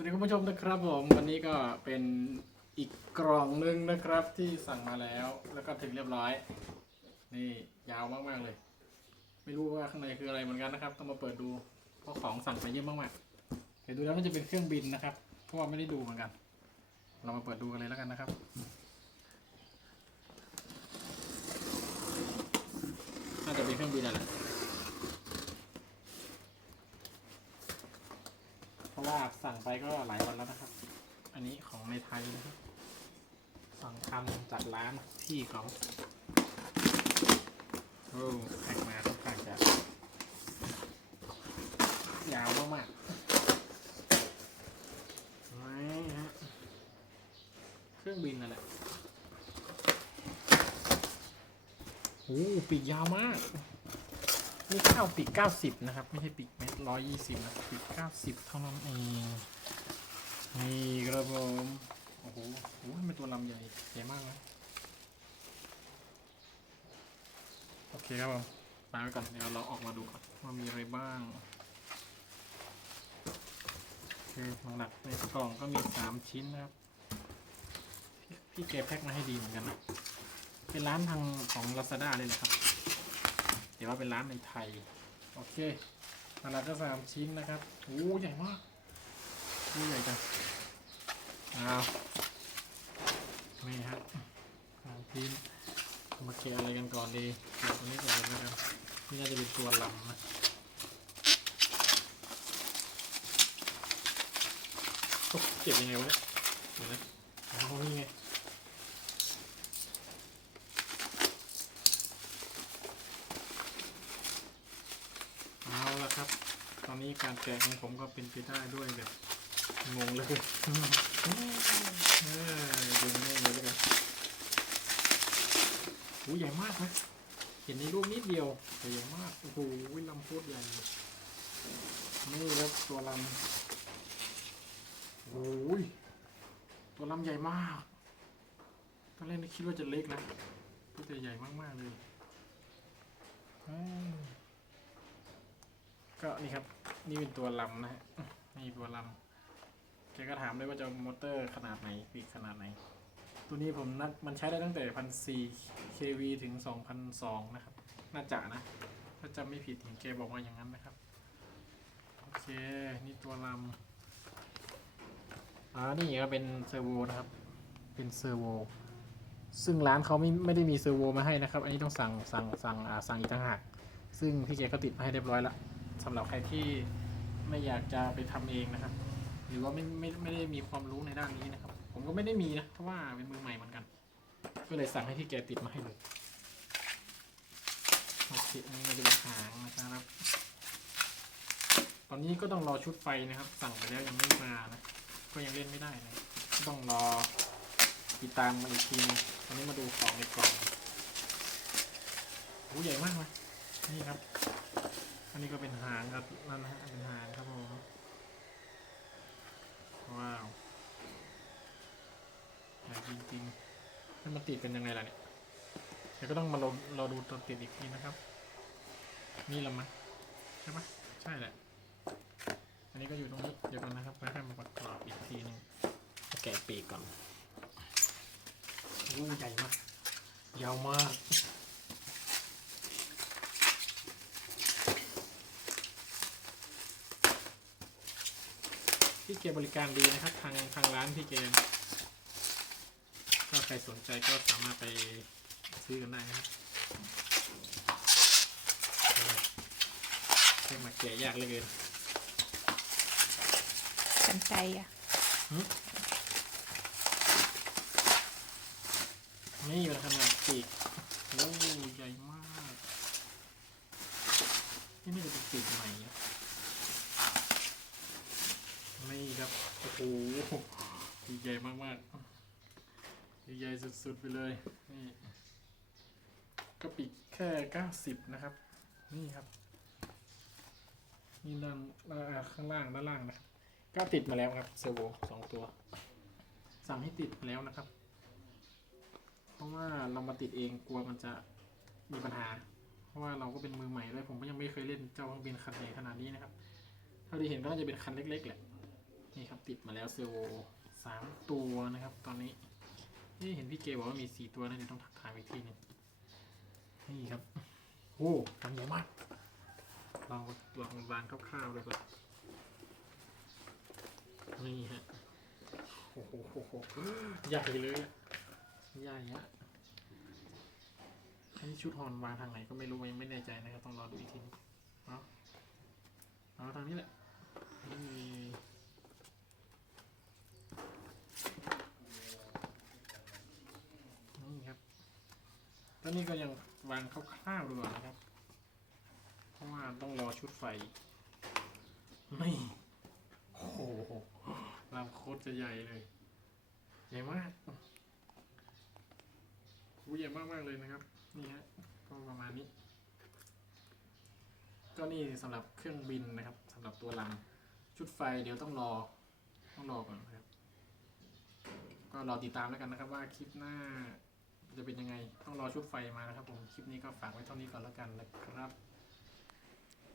วัสดีคุณผู้ชมนะครับผมวันนี้ก็เป็นอีกกล่องหนึงนะครับที่สั่งมาแล้วแล้วก็ถึงเรียบร้อย นี่ยาวมากๆเลย ไม่รู้ว่าข้างในคืออะไรเหมือนกันนะครับ ต้องมาเปิดดูเพราะของสั่งไปเยอะมากๆเดี๋ยวดูแล้วมันจะเป็นเครื่องบินนะครับ เพราะว่าไม่ได้ดูเหมือนกัน เรามาเปิดดูกันเลยแล้วกันนะครับน่าจะเป็นเครื่องบินอะไร เพราะว่าสั่งไปก็หลายวันแล้วนะครับ อันนี้ของในไทยนะครับ สั่งทำจากร้านพี่เขาโอ้แพ็กมาค่อนข้างจะยาวมากๆไม่ฮะ เครื่องบินนั่นแหละโอ้ปีกยาวมาก นี่ข้าวปีกเก้าสิบนะครับ ไม่ใช่ปีก ร้อยยี่สิบนะปีกเก้าสิบเท่านั้นเอง นี่ครับผมโอ้โหโอ้โหเป็นตัวลำใหญ่ ใหญ่มากนะ โอเคครับผมตามไปก่อน เดี๋ยวเราออกมาดูก่อนว่ามีอะไรบ้าง คือหนักในกล่องก็มีสามชิ้นนะครับพี่พี่แกแพ็คมาให้ดีเหมือนกันนะ เป็นร้านทางของ Lazada เลยนะครับเดี๋ยวว่าเป็นร้านในไทย โอเค มาแล้วก็สามชิ้นนะครับโอ้ใหญ่มากโอ้ใหญ่จังเอาวนี่ฮะสามชิ้นมาเกะอะไรกันก่อนดีตัวนี้ก่อนเลยนะครับนี่น่าจะเป็นตัวลำนะเก็บยังไงวะเนี่ยเดี๋ยวนะเอานี่ไง เอาละครับ ตอ นี้การแกะของผมก็เป็นไปได้ด้วยแบบงงเลยเออดูแน่เลยแล้วกันโอ้ใหญ่มากนะเห็นในรูปนิดเดียวแต่ใหญ่มากโอ้โหลำโคตรใหญ่นี่ครับตัวลำโอ้ยตัวลำใหญ่มากตอนแรกนี่คิดว่าจะเล็กนะแต่ใหญ่มากๆเลยก็นี่ครับ นี่เป็นตัวลำนะฮะนี่ตัวลำแกก็ถามด้วยว่าจะมอเตอร์ขนาดไหนปีกขนาดไหน ตัวนี้ผมนัดมันใช้ได้ตั้งแต่พันสี่เควีถึงสองพันสองนะครับ น่าจะนะ ถ้าจำไม่ผิดเห็นแกบอกมาอย่างนั้นนะครับ โอเค นี่ตัวลำอ่านี่ก็เป็นเซอร์โวนะครับ เป็นเซอร์โวซึ่งร้านเขาไม่ไม่ได้มีเซอร์โวมาให้นะครับ อันนี้ต้องสั่งสั่งสั่งอ่าสั่งอีกต่างหาก ซึ่งพี่แกก็ติดมาให้เรียบร้อยแล้ว สำหรับใครที่ไม่อยากจะไปทำเองนะครับ หรือว่าไม่ไม่ไม่ได้มีความรู้ในด้านนี้นะครับ ผมก็ไม่ได้มีนะเพราะว่าเป็นมือใหม่เหมือนกัน ก็เลยสั่งให้พี่แกติดมาให้เลยโอเคอันนี้ก็จะเป็นหางนะครับ ตอนนี้ก็ต้องรอชุดไฟนะครับ สั่งไปแล้วยังไม่มานะก็ยังเล่นไม่ได้นะก็ต้องรอติดตามมาอีกทีนึงตอนนี้มาดูของในกล่องโอ้ใหญ่มากเลยนี่ครับ อันนี้ก็เป็นหางครับนั่นนะฮะเป็นหางครับผมว้าวใหญ่จริงๆมันมาติดกันยังไงล่ะเนี่ยเดี๋ยวก็ต้องมารอรอดูตัวติดอีกทีนะครับ นี่ละมั้ยใช่ไหมใช่แหละ อันนี้ก็อยู่ตรงนี้เดี๋ยวกันนะครับแล้วให้มาประกอบอีกทีหนึงแกะปีกก่อนอู้ใหญ่มากยาวมาก พี่เกบริการดีนะครับ ทางทางร้านพี่เกถ้าใครสนใจก็สามารถไปซื้อกันได้นะครับแค่มาแกะยากเหลยเกินกันไกรอะนี่เป็นขนาดปีกโอ้ใหญ่มาก นี่น่าจะเป็นปีกใหม่นะนี่ ครับ โอ้โหปีกใหญ่มากๆปีกใหญ่สุดๆไปเลย นี่ก็ปีกแค่เก้าสิบนะครับ นี่ครับ นี่ด้านข้างล่างด้านล่างนะครับก็ติดมาแล้วครับเซอร์โวสองตัวสั่งให้ติดมาแล้วนะครับ เพราะว่าเรามาติดเองกลัวมันจะมีปัญหา เพราะว่าเราก็เป็นมือใหม่ด้วยผมก็ยังไม่เคยเล่นเจ้าเครื่องบินคันใหญ่ขนาดนี้นะครับ เท่าที่เห็นก็น่าจะเป็นคันเล็กๆแหละ นี่ครับติดมาแล้วเซลล์สามตัวนะครับ ตอนนี้นี่เห็นพี่เกบอกว่ามีสี่ตัวนะเดี๋ยวต้องทักทายอีกทีนึงนี่ครับโอ้ทำใหญ่มากลองลองวางคร่าวๆเลยก่อนนี่ฮะโอ้โหโหโหใหญ่เลยใหญ่อะอันนี้ชุดฮอนวางทางไหนก็ไม่รู้ยังไม่แน่ใจนะครับต้องรอดูอีกทีนึงเอาเอาทางนี้แหละนี่นี่ครับ ตอนนี้ก็ยังวางคร่าวๆดูก่อนนะครับ เพราะว่าต้องรอชุดไฟ ไม่โอ้โหลำโคตรจะใหญ่เลย ใหญ่มากหูใหญ่มากมากๆเลยนะครับ นี่ฮะก็ประมาณนี้ ก็นี่สำหรับเครื่องบินนะครับสำหรับตัวลำชุดไฟเดี๋ยวต้องรอ ต้องรอก่อนนะครับ ก็รอติดตามแล้วกันนะครับว่าคลิปหน้า จะเป็นยังไงต้องรอชุดไฟมานะครับผมคลิปนี้ก็ฝากไว้เท่านี้ก่อนแล้วกันนะครับ